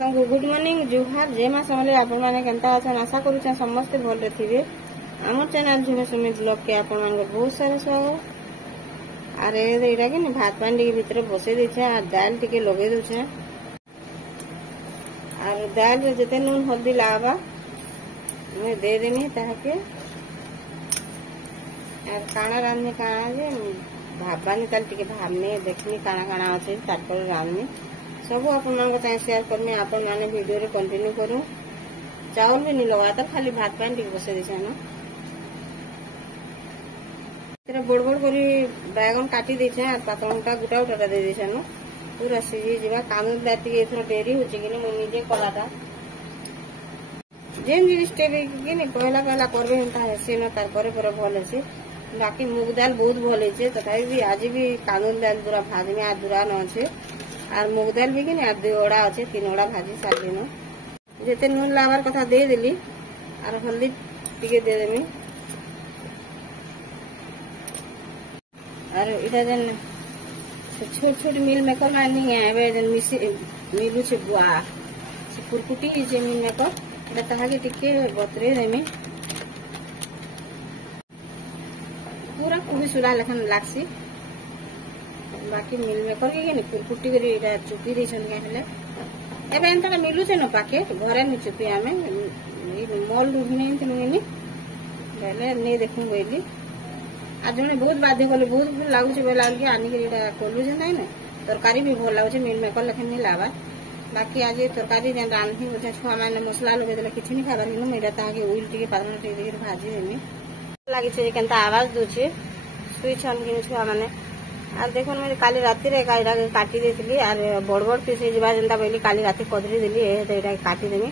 Good morning जुहार जय माँ समले आपण मैंने केंता अच्छा आशा करूँ समस्ते भल थे आम चैनल झुमे सुमी ब्लॉग के आपण मान बहुत सारा स्वागत। अरे यहाँ कि भात पानी भितर बसई देछे दाल टिके लगे दूचे और दाल रे जते नून हल्दी लावा मैं दे देनी ताके और काना रांधनी काना जे भाबानी ताल टिके भाबनी देखनी काना काना अच्छे तारपर रांधनी सब आपन शेयर करमी आपण माने वीडियो रे कंटिन्यू करूँ। चावल भी नहीं लगा खाली भात पानी टिके बसई देछे ना तेरा बड़ बड़ करी बैगन काटी देछे और पातळटा गुटा गुटा दे देछे ना पूरा सीझी जीवा कांदो दाती एथरो डेरी होचे कि मु निजे कलाटा जेन जिनिसटे कि नहीं पहला पहला करबे हेंता हेसी न तार परे परे भल हेसी बाकी मुग दाल बहुत भल हेचे तथापि भी आज भी कांदो दाल पूरा भाजमी आ दूरा न अच्छे और मुग दाल भी कि नहीं दुई ओड़ा अच्छे तीन ओड़ा भाजी सारी न जेते नून लावार कथा दे देली और हल्दी टिके दे देमी और इटा जन छोट छोट मिल मेकर लानी है जन मिलू से बुआ से कुरकुटी जे मिल मेकर इटा ताहाके टिके बतरे देमी पूरा कुबी सुला लखन लागसी बाकी मिल मेकर के नहीं कुरकुटी करी इटा चुपी देछन के हेले एबे एंता मिलू से न पाके घरे नि चुपी आमे मॉल रुही नहीं थनी बेले नहीं देखूं बेली आज जने बहुत बाध्य कले बहुत भल लागुचे बेला के आनी के इटा कोलु जे नै न तरकारी भी भल लागुचे मिल मेकर लखन नहीं लावा बाकी आज तरकारी जे रांधी बोले छुआ माने मसला लगे देले किछि नहीं खाबार न मेरा ताके ओइल टिके पातन टिके भाजी देनी लागी छे केनता आवाज दोछे सुई छन किन छुआ माने और देखो मैं काली राती रे काईडा काटी देथिली और बड़ बड़ पीस जिबा जनता बोली काली राती कदरी देली एटा काटी देनी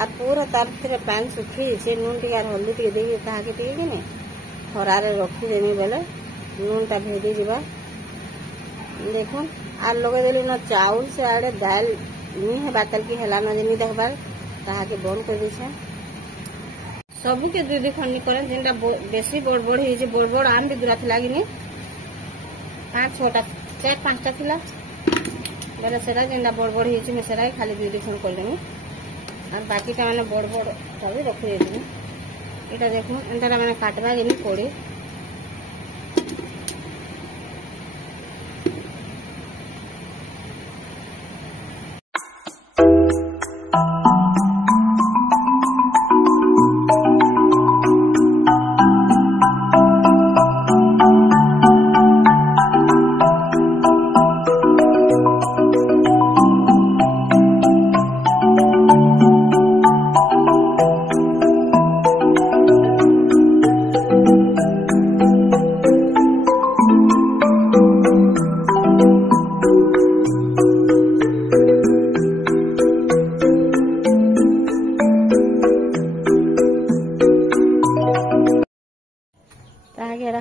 और पूरा तार फिर पैन सुखी छे नून टिके और हल्दी टिके देई ताके टिके कि नहीं खरारे रखी देनी बेले नून टा भेदी जीवा देखो आर लगे देली न चाउल से आड़े दाल नहीं है बातल की हेला न जनी देखबार ताके बंद कर दिछे सबू के दुई दुई खंडी करे जेनटा बेसी बड़ बड़ हे जे बड़ बड़ आम भी दुरा थिला कि नहीं 5-6टा 4-5टा थिला बेले सेरा जेनटा बड़ बड़ हे जे सेरा खाली दुई दुई खंड कर देनी और बाकी का माने बड़ बड़ सब रखी देनी इटा देखो एंटा मैंने काटवा के नहीं पड़े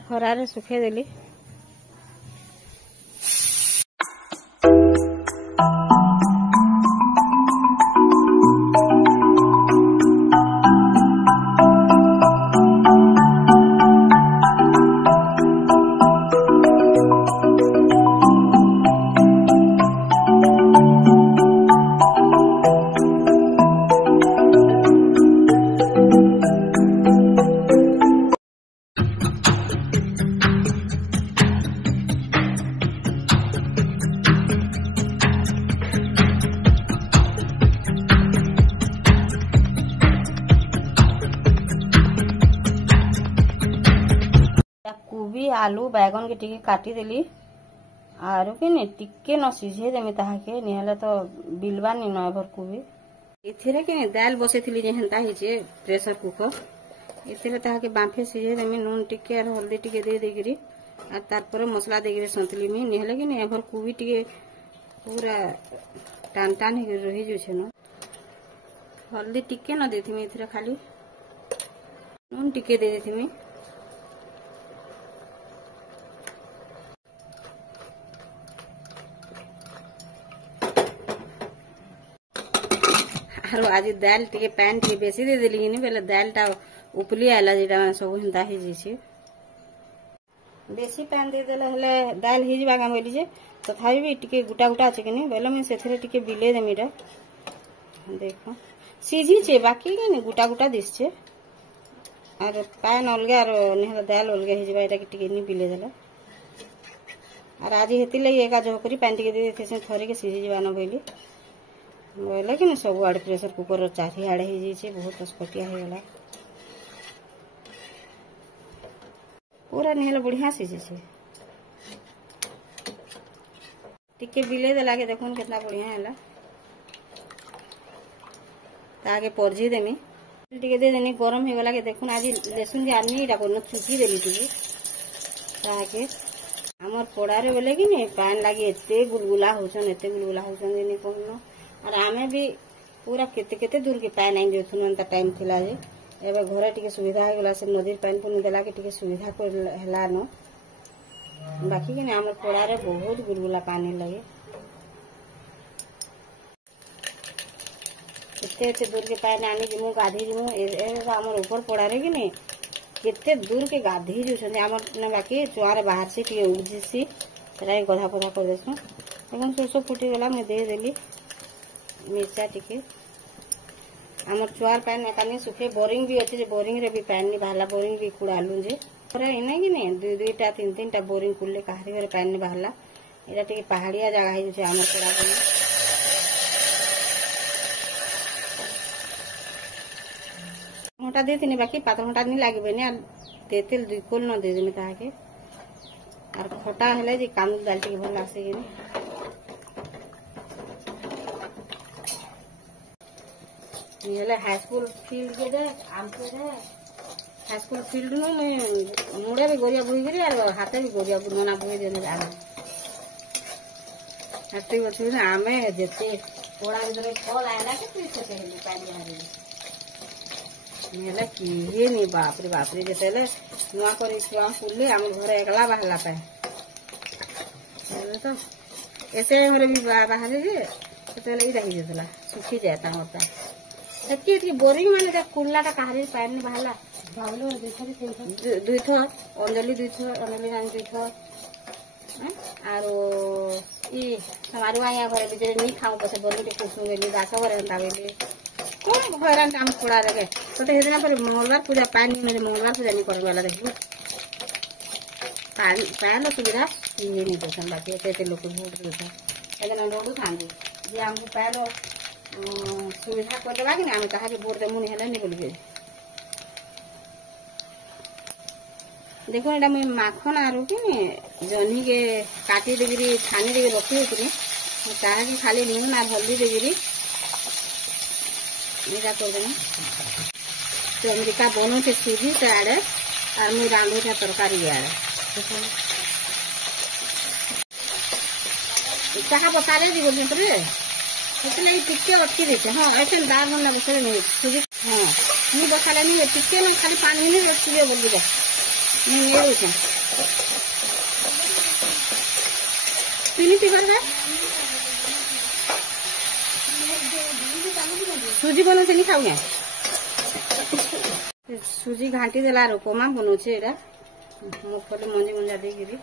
खरारे सुखे देली कोबी आलू बैगन के टिके काटी देली आरो के ने टिके न सिझे देमी ताहाके निहले तो बिलवा नि न भर कोबी इथिरे के दाल बसे थिली जे हंता हि जे प्रेशर कुकर इथिरे ताहाके बांफे सिझे देमी नून टिके और हल्दी टिके दे देगिरी और तारपर मसला देगिरी संतली में निहले के ने भर कोबी टिके पूरा टान टान हे रही जो छे न हल्दी टिके न देथिमी इथिरे खाली नून टिके दे देथिमी और आज दाल टिके पैन टिके बेसी दे देली कि बेले दाल टा उपली आला जेटा सब हिंदा ही जे बेसी पैन दे देले हले दाल ही जागा बोली जे तथापि भी टिके गुटा गुटा अछि कि बेले मैं सेथरे टिके बिले देमीरा देख सीझीचे बाकी नहीं गुटा गुटा दिशे और पैन अलग और दाल अलग हो टे पिले देला और आज हेती लगे एका झोकरी पैन टे दे थरे के सीझी जान बोली बोले कि सब आड़े प्रेसर कुकर चारिआड़े हो जाए बहुत अस्पटिया हो गला पूरा नहीं बढ़िया सीझे टिके बिले देला के देखो कितना बढ़िया है आगे परजी देमी टिके दे देनी गरम हो गला के देखो आज लेसुन जानी इटा कोन चुकी देली टिके ताके हमर पोड़ारे बोले कि नहीं पान लगी एते गुलगुला होसन देनी कोन और आमे भी पूरा केते केते दूर के पान आई देथुन अंत टाइम थिला जे एबे घरे टिके सुविधा हो गला से नदी पान पुन देला के टिके सुविधा को हला न बाकी के हमर पोड़ारे बहुत गुलगुला पानी लगे एते दूर के पानी आनी जिमु गाधी जिमु हमर ऊपर पड़ारे कि नहीं केते दूर के गाधी जुछन हमर न बाकी चुआरे बाहर से टिके उजिसी तराई गधा पधा कर देसु एकदम सरसो फुटी गला मैं दे देली मिर्चा टिके हमर चुआर पानी एकानी सुखे बोरिंग भी अच्छे बोरिंग रे भी पानी नहीं बाहला बोरिंग भी कुड़ालु जे पूरा इना कि नहीं दुईटा तीन टा बोरिंग कुल्ले कहारी घरे पानी नहीं बाहला एटा टिके पहाड़िया जगह है जे हमर पड़ा मोटा देती बाकी पातर मोटा नहीं लगे तेल 2 कोल न दे देने ताके और खटा है जे कांद दाल टिके भल लासे कि ये हाई स्कूल फील्ड के दे आम के दे हाई स्कूल फील्ड नु मैं मुड़े भी गोरिया बुई गिरी और हाथे भी गोरिया बुना बुई देने जा हाथे बछु ना आमे जेते पोड़ा भीतर फल आला के तू से कहली पानी हारी मेला कि ये नहीं बाप रे जैसे नुआ कर छुआ फुले आम घर एकला बाहला पाए तो ऐसे हमरे भी बाहर जे तो लगी रही देला सुखी जाता होता कि बोरिंग माने का कुल्लाटा कहारी पानी बाहला भावलो दुई थो अंजलि दुई थो अंजलि रानी दुई थो और ई हमारे वहाँ घर भी नहीं खाऊं पसे बोली के कुसुम बेली दासा घर हंता बेली कौन हैरान काम पड़ा रहे तो हेदिना पर मंगलवार पूजा पानी में मंगलवार पूजा नहीं करे वाला देखो पानी सुविधा ये नहीं देसन बाकी एते लोग वोट देता एदना रोड खांदी जे हमको पैरो सुविधा कर देबा कि ना हम कहा के वोट देमु नहीं हले नहीं बोलिए देखो एटा मैं माखन आरु कि जनी के काटी देगिरी छानी देगी रखी होतनी ताहा कि खाली नून आ हल्दी देगिरी इटा कर देना तो अमेरिका बनो से सीधी से आड़े और मुझे रांधो था तरकारी आड़े चाहा बता रहे बोलिए तो इतना ही टिक्के रखी देते हाँ ऐसे दाल बनना बसे नहीं सूजी हाँ नहीं बसाला नहीं टिक्के में खाली पानी नहीं रखी बोल दे नहीं ये होता चीनी पी कर सूजी बनो से नहीं खाऊंगे सूजी घाटी देला उपमा बनौछे एटा मुखले मंजी मंजा देगिरी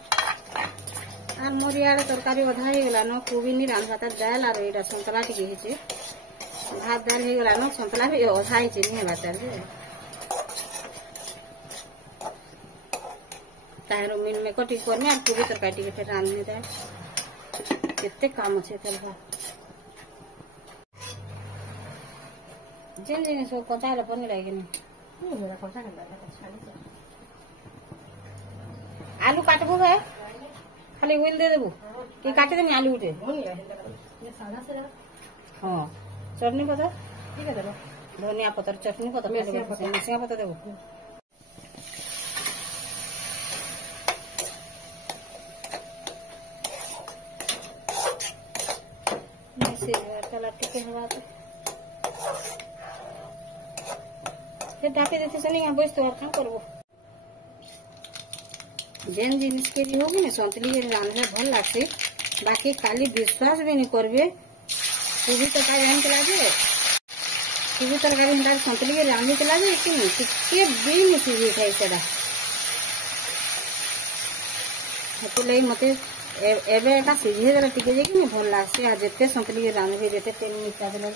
और मोर यार तरकारी अधा हो गला न कोबी नहीं रांधता दाल और एटा संतला टिके हिचे भात दाल हो गला न संतला भी अधा हिचे नहीं बात रे तारो मिल में कटी करने और कोबी तरकारी टिके फिर रांधने दे केते काम छे तलवा जेन जेन सो कचार बन लागे नहीं मेरा कचा आलू काटबो है खाली उल दे देबो कि काटे देमी आलू उठे हाँ चटनी पत्ता ठीक है देबो धनिया पत्ता चटनी पत्ता मिर्चा पत्ता देबो ढाके देते से नहीं बस तो और काम करबो जेन जिनिस के भी होगी ना संतली रांधले भल लागसे बाकी खाली विश्वास भी नहीं करबे पूरी तरकारी हम लागे पूरी तरकारी हम संतली रांधे के लागे कि नहीं टिके भी नहीं सूझी था सेटा तो लई मते एबे एटा सीझे देला टिके जे कि भल लागसे आ जते संतली रांधे जते तेल मिर्चा देला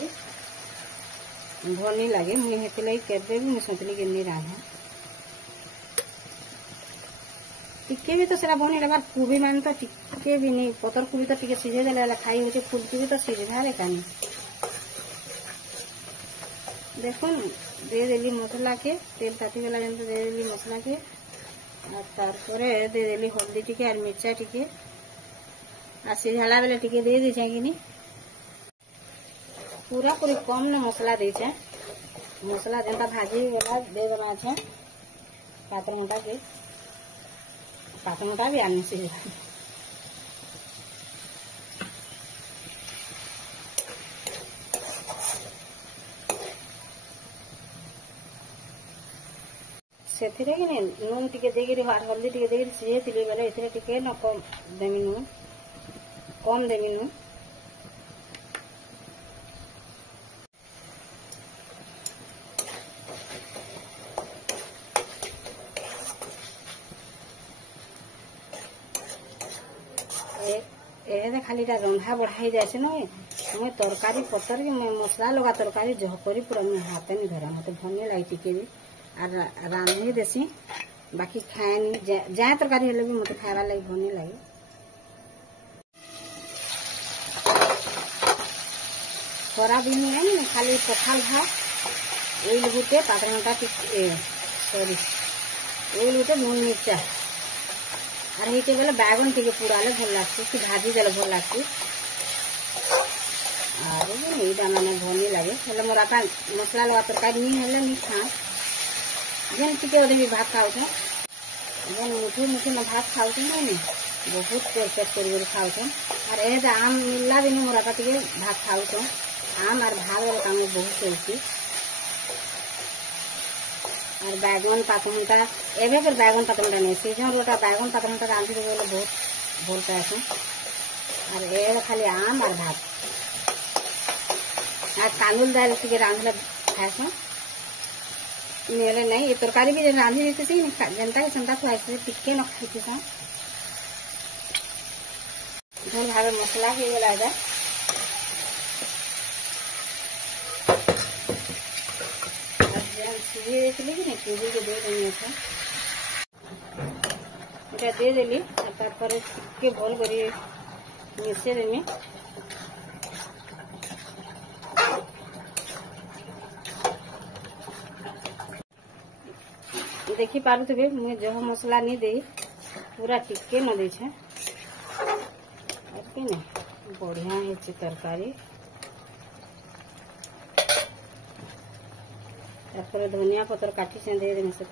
भल नहीं लगे मुझे हेती लगी केबे भी मुझे सोचली कि नहीं रांधे टिके भी तो सेरा बनी लगा कोबी मान तो टिके भी नहीं पतर कोबी तो टिके सीझे देले खाई होचे फुलकोबी तो सीझा रे कानी देखो दे देली मसला के तेल ताती वाला जन दे देली मसला के और तारपरे दे देली हल्दी टिके और मिर्चा टिके आ सीझाला बेले टिके दे दी कि नहीं पूरा पूरी कम ने मसला दे मसला जनता भाजी वाला दे बना छे पात्र मोटा भी आने से सेथिरे कि नहीं नून टिके देगिरी हल्दी टिके देगिरी सीझेतिली बेले एथिरे टिके न कम देमी नून कम देमी नून ए खाली रंधा बढ़ाई जाए ना मैं तरकारी पतर के मैं मसला लगा तरकारी झकरी पूरा मैं हाथ नहीं धरा मत भल नहीं लगे टिके भी और रांधे देसी बाकी खाए नहीं जहाँ तरकारी हेले भी मत खावा लगे भल नहीं लगे खरा भी नहीं है खाली पखाल भात ओल गुटे पात्र घंटा सॉरी ओल गुटे नून मिर्चा और ये बेले बैगन टिके पुड़ाले भल लगती कि भाजी देले भल लगती और यहीटा मैंने भल नहीं लगे हेल्ले मोर आता मसला लगा तरकारी नहीं हेल्ले नहीं खा जेन टिके ओदे भी भात खाऊ जेन मुठी मुठी में भात खाऊ नहीं बहुत पेट कर खाऊ और ये आम मिलला भी नहीं मोर आता टिके भात खाऊ आम और भात वाला काम बहुत चलती और बैगन पातमटा एवं फिर बैगन पातमटा नहीं सीजन रोटा बैगन पातमटा रांधि बोले बहुत भल पाए और ये खाली आम और भात और कांगुल दाल टे रांधले खाए नहीं ये तरकारी भी रांधि देते जनता के संता खुआई टिके न खाई भल भाव मसला हो गला सीझे कि नहीं कोबी के दे देनी अच्छा दे देली तारपरे टिके भल करी मिसे देमी देखी पारुथे मुझे जह मसला नहीं दे पूरा टिके न दे बढ़िया है तरकारी तारपरे धनिया पत्र काटी से दे देने से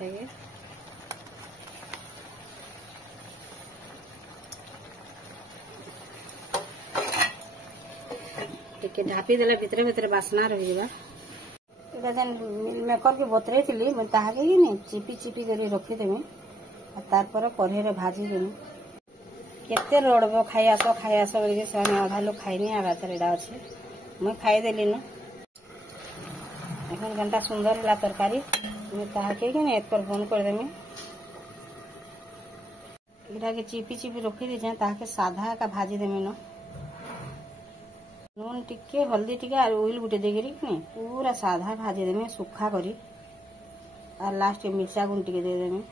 टिके ढापी देला भितर भितर बासना रही जेन मेकर के बतरे थी मैं ताके ही नहीं चिपी चिपी कर रखीदेमी तारपर कढ़े भाजी देमी केते रड़ब खाई आस बोलिए से अधा लोग खाई नहीं आगा एटा अच्छे मुई खाईदेली न एखन घंटा सुंदर है तरकारी मुझे ताके कि एक बंद करदेमी इटा के चिपी चिपी रखी दीछे ताके साधा का भाजी देमी न नून टिके हल्दी टिके और ओइल गुटे देगिरी पूरा साधा भाजी देमी सुखा करी और लास्ट मिर्चा गुण टिके दे देमी।